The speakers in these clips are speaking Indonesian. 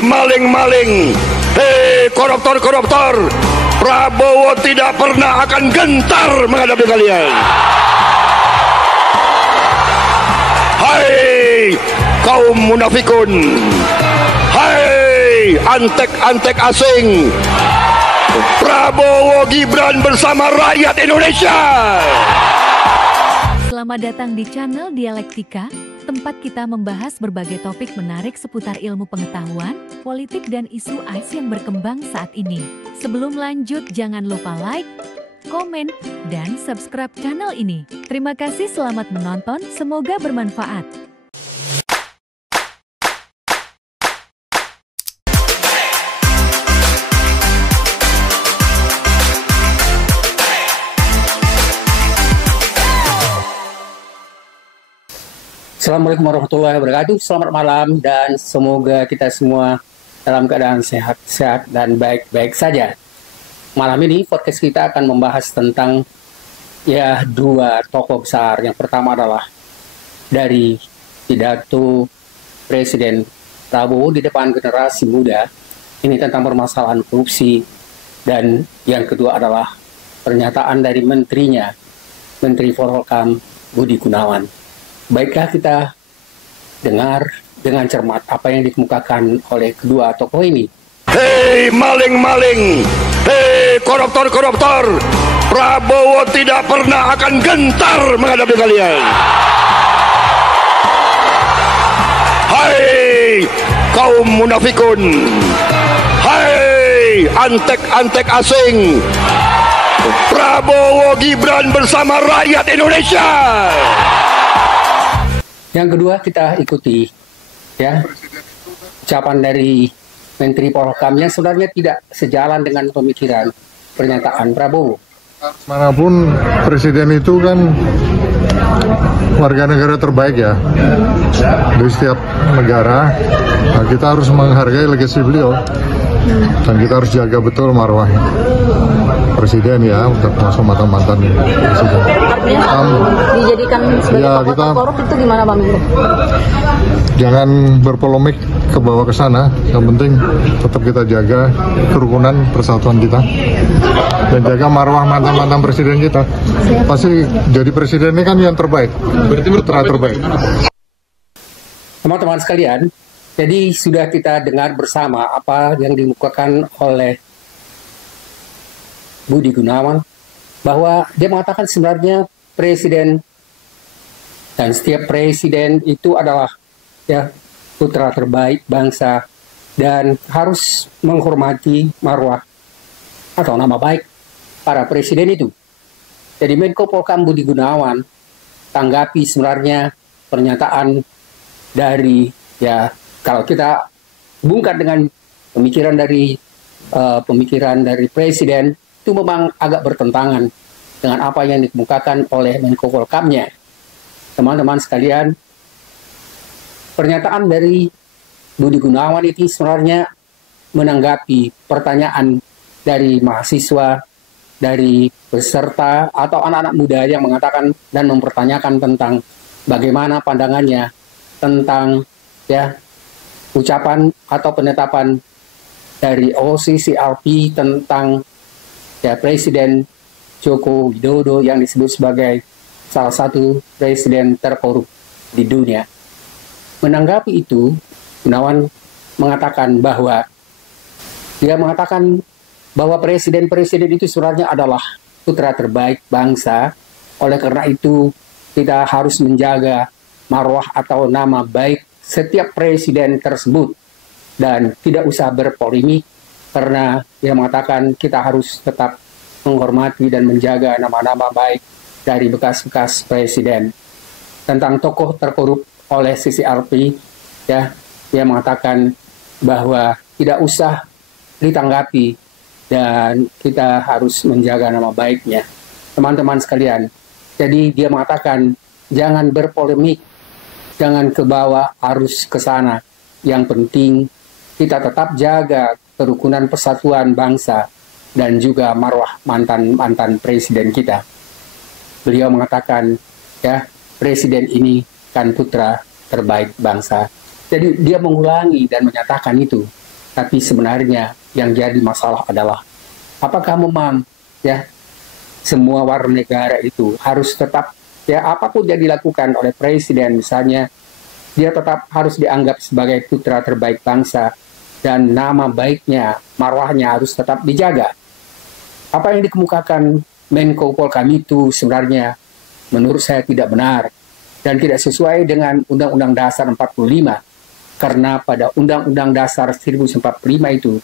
Hei maling-maling, hei koruptor-koruptor, Prabowo tidak pernah akan gentar menghadapi kalian. Hai kaum munafikun, hai antek-antek asing, Prabowo Gibran bersama rakyat Indonesia. Selamat datang di channel Dialektika, tempat kita membahas berbagai topik menarik seputar ilmu pengetahuan, politik dan isu AS yang berkembang saat ini. Sebelum lanjut, jangan lupa like, komen, dan subscribe channel ini. Terima kasih, selamat menonton, semoga bermanfaat. Assalamualaikum warahmatullahi wabarakatuh. Selamat malam dan semoga kita semua dalam keadaan sehat-sehat dan baik-baik saja. Malam ini podcast kita akan membahas tentang dua tokoh besar. Yang pertama adalah dari pidato Presiden Prabowo di depan generasi muda. Ini tentang permasalahan korupsi. Dan yang kedua adalah pernyataan dari menterinya, Menteri Polhukam Budi Gunawan. Baiklah kita dengar dengan cermat apa yang dikemukakan oleh kedua tokoh ini. Hei maling-maling, hei koruptor-koruptor, Prabowo tidak pernah akan gentar menghadapi kalian. Hai kaum munafikun, hai antek-antek asing, Prabowo Gibran bersama rakyat Indonesia. Yang kedua kita ikuti ucapan dari Menteri Polhukam yang sebenarnya tidak sejalan dengan pemikiran pernyataan Prabowo. Manapun presiden itu kan warga negara terbaik ya di setiap negara. Nah, kita harus menghargai legasi beliau dan kita harus jaga betul marwah presiden ya, untuk masuk mantan presiden. Dijadikan sebagai tokoh korup itu gimana Pak Menteri? Jangan berpolemik ke bawah ke sana. Yang penting tetap kita jaga kerukunan persatuan kita dan jaga marwah mantan presiden kita. Pasti jadi presiden ini kan yang terbaik, putra terbaik. Teman-teman sekalian, jadi sudah kita dengar bersama apa yang dikemukakan oleh Budi Gunawan, bahwa dia mengatakan sebenarnya presiden dan setiap presiden itu adalah putra terbaik bangsa dan harus menghormati marwah atau nama baik para presiden itu. Jadi Menko Polhukam Budi Gunawan tanggapi sebenarnya pernyataan dari kalau kita bungkat dengan pemikiran dari presiden, itu memang agak bertentangan dengan apa yang dikemukakan oleh Menko Polhukamnya. Teman-teman sekalian, pernyataan dari Budi Gunawan itu sebenarnya menanggapi pertanyaan dari mahasiswa, dari peserta atau anak-anak muda yang mengatakan dan mempertanyakan tentang bagaimana pandangannya tentang ucapan atau penetapan dari OCCRP tentang Presiden Joko Widodo yang disebut sebagai salah satu presiden terkorup di dunia. Menanggapi itu, Gunawan mengatakan bahwa presiden-presiden itu sebenarnya adalah putra terbaik bangsa. Oleh karena itu, kita harus menjaga marwah atau nama baik setiap presiden tersebut dan tidak usah berpolemik, karena dia mengatakan kita harus tetap menghormati dan menjaga nama-nama baik dari bekas-bekas presiden. Tentang tokoh terkorup oleh CCRP, dia mengatakan bahwa tidak usah ditanggapi dan kita harus menjaga nama baiknya. Teman-teman sekalian, jadi dia mengatakan jangan berpolemik, jangan ke bawah arus ke sana. Yang penting kita tetap jaga kerukunan persatuan bangsa dan juga marwah mantan presiden kita. Beliau mengatakan presiden ini kan putra terbaik bangsa. Jadi dia mengulangi dan menyatakan itu Tapi sebenarnya yang jadi masalah adalah apakah memang ya semua warga negara itu harus tetap ya apapun yang dilakukan oleh presiden misalnya dia tetap harus dianggap sebagai putra terbaik bangsa dan nama baiknya, marwahnya harus tetap dijaga. Apa yang dikemukakan Menko Polkam itu sebenarnya menurut saya tidak benar dan tidak sesuai dengan Undang-Undang Dasar 45. Karena pada Undang-Undang Dasar 1045 itu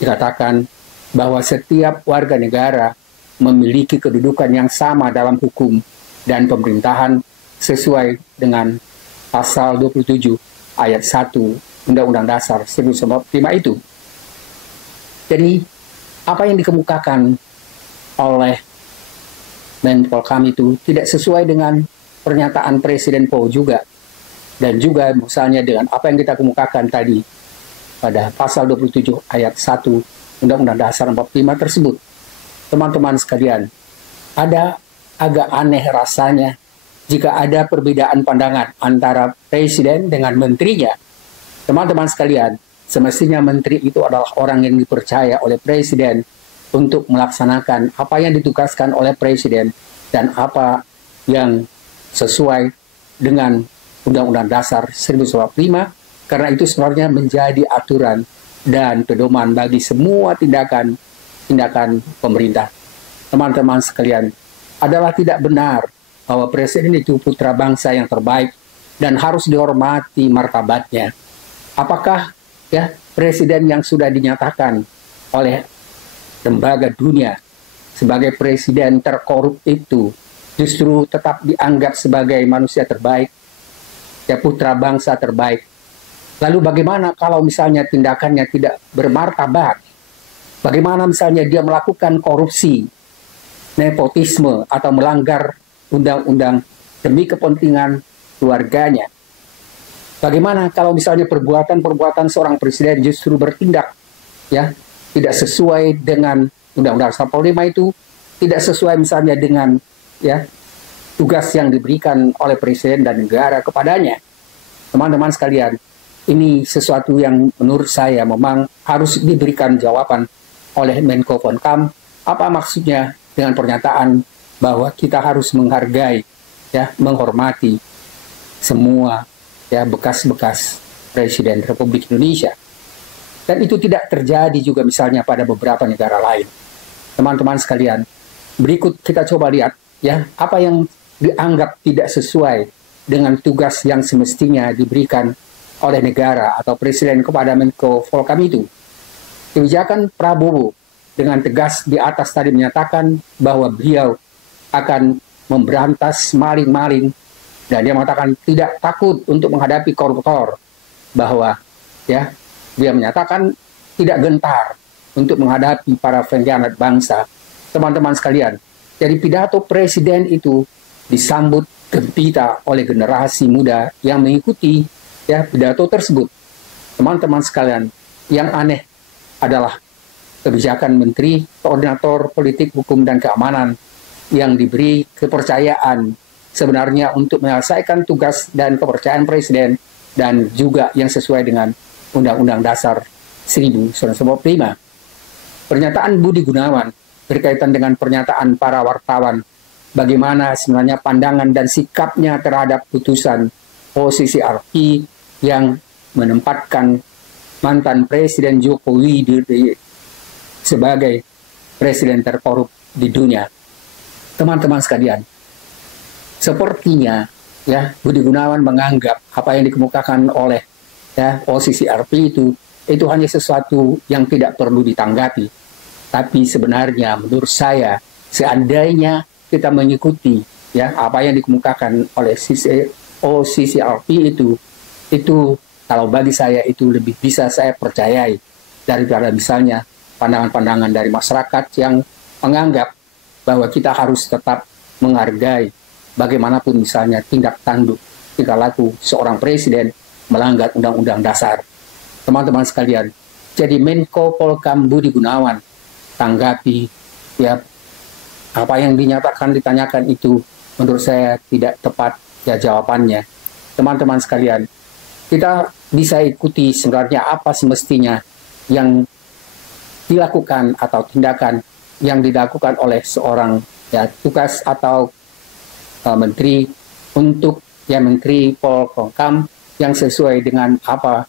dikatakan bahwa setiap warga negara memiliki kedudukan yang sama dalam hukum dan pemerintahan sesuai dengan pasal 27 ayat 1 Undang-Undang Dasar 1045 itu. Jadi apa yang dikemukakan oleh Menpolkam itu tidak sesuai dengan pernyataan Presiden Po juga. Dan juga misalnya dengan apa yang kita kemukakan tadi pada pasal 27 ayat 1 Undang-Undang Dasar 45 tersebut. Teman-teman sekalian, ada agak aneh rasanya jika ada perbedaan pandangan antara presiden dengan menterinya. Teman-teman sekalian, semestinya menteri itu adalah orang yang dipercaya oleh presiden untuk melaksanakan apa yang ditugaskan oleh presiden dan apa yang sesuai dengan Undang-Undang Dasar 1045, karena itu sebenarnya menjadi aturan dan pedoman bagi semua tindakan pemerintah. Teman-teman sekalian, adalah tidak benar bahwa presiden itu putra bangsa yang terbaik dan harus dihormati martabatnya. Apakah ya presiden yang sudah dinyatakan oleh lembaga dunia sebagai presiden terkorup itu justru tetap dianggap sebagai manusia terbaik, ya putra bangsa terbaik. Lalu bagaimana kalau misalnya tindakannya tidak bermartabat? Bagaimana misalnya dia melakukan korupsi, nepotisme, atau melanggar undang-undang demi kepentingan keluarganya? Bagaimana kalau misalnya perbuatan-perbuatan seorang presiden justru bertindak ya tidak sesuai dengan Undang-Undang 45 itu, tidak sesuai misalnya dengan ya tugas yang diberikan oleh presiden dan negara kepadanya. Teman-teman sekalian, ini sesuatu yang menurut saya memang harus diberikan jawaban oleh Menko Polkam. Apa maksudnya dengan pernyataan bahwa kita harus menghargai, ya, menghormati semua ya bekas-bekas Presiden Republik Indonesia. Dan itu tidak terjadi juga misalnya pada beberapa negara lain. Teman-teman sekalian, berikut kita coba lihat ya apa yang dianggap tidak sesuai dengan tugas yang semestinya diberikan oleh negara atau presiden kepada Menko Polkam itu. Kebijakan Prabowo dengan tegas di atas tadi menyatakan bahwa beliau akan memberantas maling-maling dan dia mengatakan tidak takut untuk menghadapi koruptor, bahwa ya dia menyatakan tidak gentar untuk menghadapi para pengkhianat bangsa. Teman-teman sekalian, jadi pidato presiden itu disambut gembira oleh generasi muda yang mengikuti ya pidato tersebut. Teman-teman sekalian, yang aneh adalah kebijakan Menteri Koordinator Politik Hukum dan Keamanan yang diberi kepercayaan sebenarnya untuk menyelesaikan tugas dan kepercayaan presiden dan juga yang sesuai dengan Undang-Undang Dasar 1945. Pernyataan Budi Gunawan berkaitan dengan pernyataan para wartawan bagaimana sebenarnya pandangan dan sikapnya terhadap putusan posisi RP yang menempatkan mantan Presiden Jokowi sebagai presiden terkorup di dunia. Teman-teman sekalian, sepertinya ya Budi Gunawan menganggap apa yang dikemukakan oleh ya posisi RP itu hanya sesuatu yang tidak perlu ditanggapi. Tapi sebenarnya menurut saya seandainya kita mengikuti ya apa yang dikemukakan oleh OCCRP itu kalau bagi saya itu lebih bisa saya percayai daripada misalnya pandangan-pandangan dari masyarakat yang menganggap bahwa kita harus tetap menghargai bagaimanapun misalnya tindak tanduk tingkah laku seorang presiden melanggar undang-undang dasar. Teman-teman sekalian, jadi Menko Polkam Budi Gunawan tanggapi ya apa yang ditanyakan itu menurut saya tidak tepat ya jawabannya. Teman-teman sekalian, kita bisa ikuti sebenarnya apa semestinya yang dilakukan atau tindakan yang dilakukan oleh seorang ya tugas atau menteri untuk ya Menteri Polhukam yang sesuai dengan apa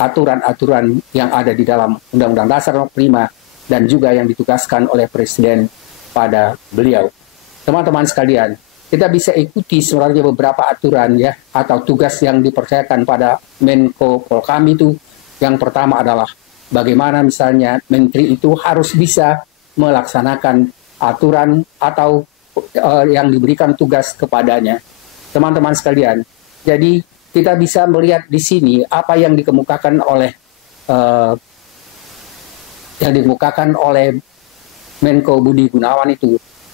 aturan-aturan yang ada di dalam Undang-Undang Dasar 45 dan juga yang ditugaskan oleh Presiden pada beliau. Teman-teman sekalian, kita bisa ikuti sebenarnya beberapa aturan ya atau tugas yang dipercayakan pada Menko Polhukam itu. Yang pertama adalah bagaimana misalnya menteri itu harus bisa melaksanakan aturan atau yang diberikan tugas kepadanya. Teman-teman sekalian, jadi kita bisa melihat di sini apa yang dikemukakan oleh Menko Budi Gunawan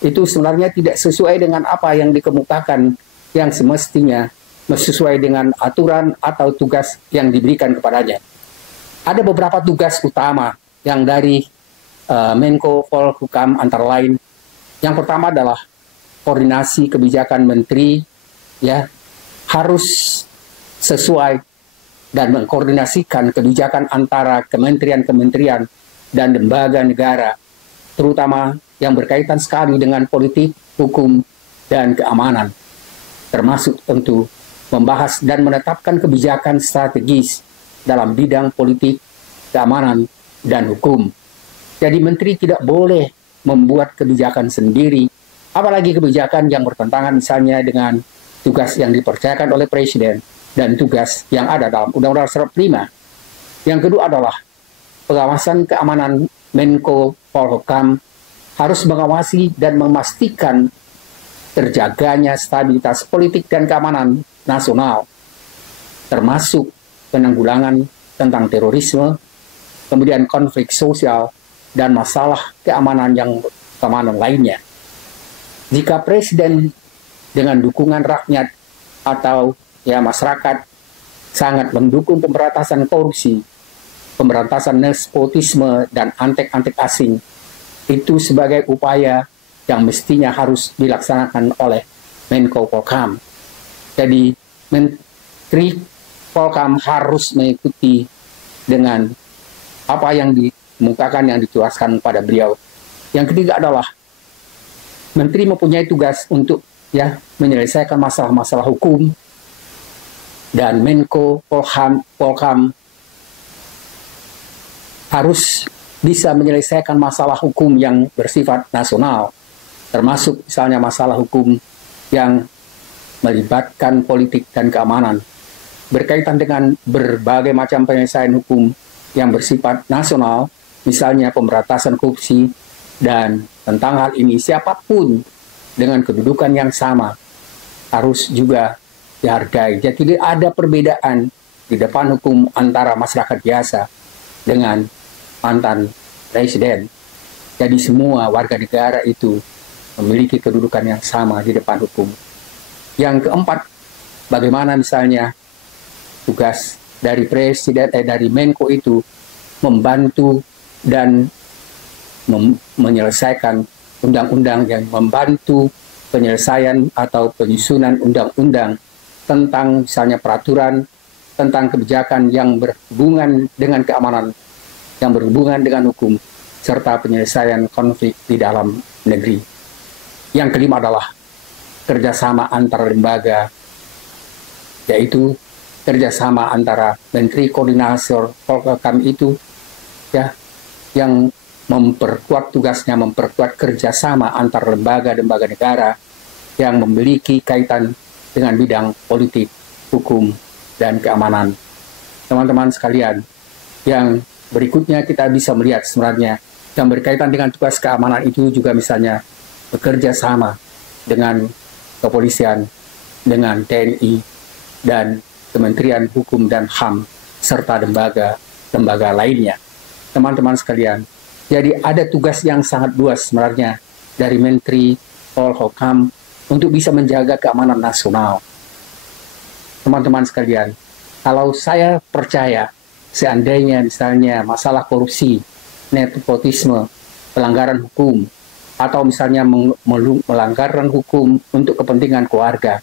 itu sebenarnya tidak sesuai dengan apa yang dikemukakan yang semestinya sesuai dengan aturan atau tugas yang diberikan kepadanya. Ada beberapa tugas utama yang dari Menko Polhukam antara lain. Yang pertama adalah koordinasi kebijakan menteri ya harus sesuai dan mengkoordinasikan kebijakan antara kementerian-kementerian dan lembaga negara, terutama yang berkaitan sekali dengan politik, hukum, dan keamanan, termasuk tentu membahas dan menetapkan kebijakan strategis dalam bidang politik, keamanan, dan hukum. Jadi menteri tidak boleh membuat kebijakan sendiri, apalagi kebijakan yang bertentangan misalnya dengan tugas yang dipercayakan oleh Presiden dan tugas yang ada dalam Undang-Undang 45. Yang kedua adalah pengawasan keamanan. Menko Polhukam harus mengawasi dan memastikan terjaganya stabilitas politik dan keamanan nasional, termasuk penanggulangan tentang terorisme, kemudian konflik sosial, dan masalah keamanan lainnya. Jika Presiden dengan dukungan rakyat atau ya masyarakat sangat mendukung pemberantasan korupsi, pemberantasan nepotisme dan antek-antek asing, itu sebagai upaya yang mestinya harus dilaksanakan oleh Menko Polhukam. Jadi Menteri Polhukam harus mengikuti dengan apa yang dikemukakan, yang ditugaskan pada beliau. Yang ketiga adalah Menteri mempunyai tugas untuk ya menyelesaikan masalah-masalah hukum, dan Menko Polhukam harus bisa menyelesaikan masalah hukum yang bersifat nasional, termasuk misalnya masalah hukum yang melibatkan politik dan keamanan, berkaitan dengan berbagai macam penyelesaian hukum yang bersifat nasional, misalnya pemberantasan korupsi, dan tentang hal ini siapapun dengan kedudukan yang sama harus juga dihargai. Jadi tidak ada perbedaan di depan hukum antara masyarakat biasa dengan mantan presiden. Jadi semua warga negara itu memiliki kedudukan yang sama di depan hukum. Yang keempat, bagaimana misalnya tugas dari presiden dari Menko itu membantu dan menyelesaikan undang-undang yang membantu penyelesaian atau penyusunan undang-undang tentang misalnya peraturan tentang kebijakan yang berhubungan dengan keamanan, yang berhubungan dengan hukum, serta penyelesaian konflik di dalam negeri. Yang kelima adalah kerjasama antar lembaga, yaitu kerjasama antara Menteri Koordinator Polhukam itu ya yang memperkuat tugasnya, memperkuat kerjasama antar lembaga-lembaga negara yang memiliki kaitan dengan bidang politik, hukum, dan keamanan. Teman-teman sekalian, yang berikutnya kita bisa melihat sebenarnya yang berkaitan dengan tugas keamanan itu juga misalnya bekerja sama dengan kepolisian, dengan TNI, dan Kementerian Hukum dan HAM, serta lembaga lainnya. Teman-teman sekalian, jadi ada tugas yang sangat luas sebenarnya dari Menteri Polhukam untuk bisa menjaga keamanan nasional. Teman-teman sekalian, kalau saya percaya seandainya misalnya masalah korupsi, nepotisme, pelanggaran hukum, atau misalnya melanggaran hukum untuk kepentingan keluarga,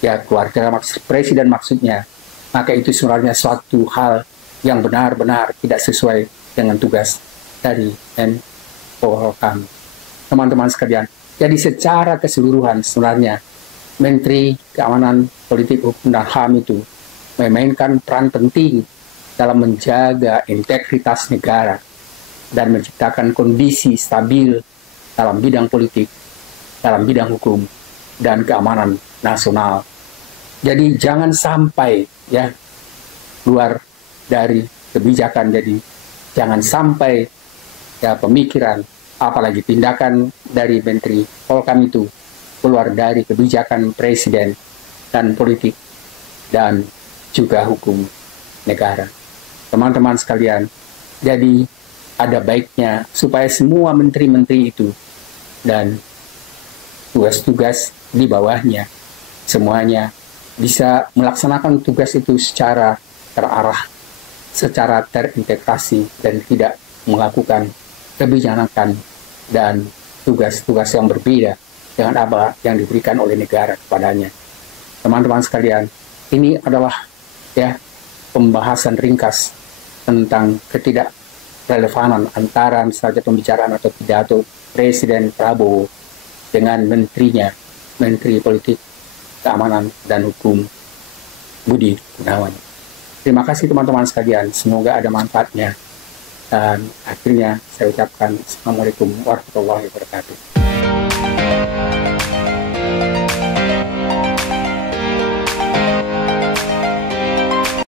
ya keluarga Presiden maksudnya, maka itu sebenarnya suatu hal yang benar-benar tidak sesuai dengan tugas dari Menko Polhukam. Teman-teman sekalian, jadi secara keseluruhan sebenarnya Menteri Keamanan Politik Hukum dan HAM itu memainkan peran penting dalam menjaga integritas negara dan menciptakan kondisi stabil dalam bidang politik, dalam bidang hukum, dan keamanan nasional. Jadi jangan sampai ya keluar dari kebijakan, jadi jangan sampai ya pemikiran apalagi tindakan dari Menteri Polhukam itu keluar dari kebijakan presiden dan politik dan juga hukum negara. Teman-teman sekalian, jadi ada baiknya supaya semua menteri-menteri itu dan tugas-tugas di bawahnya semuanya bisa melaksanakan tugas itu secara terarah, secara terintegrasi, dan tidak melakukan kebijakan dan tugas-tugas yang berbeda dengan apa yang diberikan oleh negara kepadanya. Teman-teman sekalian, ini adalah ya pembahasan ringkas tentang ketidakrelevanan antara misalnya pembicaraan atau pidato Presiden Prabowo dengan menterinya, Menteri Politik, Keamanan, dan Hukum Budi Gunawan. Terima kasih teman-teman sekalian, semoga ada manfaatnya. Dan akhirnya saya ucapkan Assalamualaikum warahmatullahi wabarakatuh.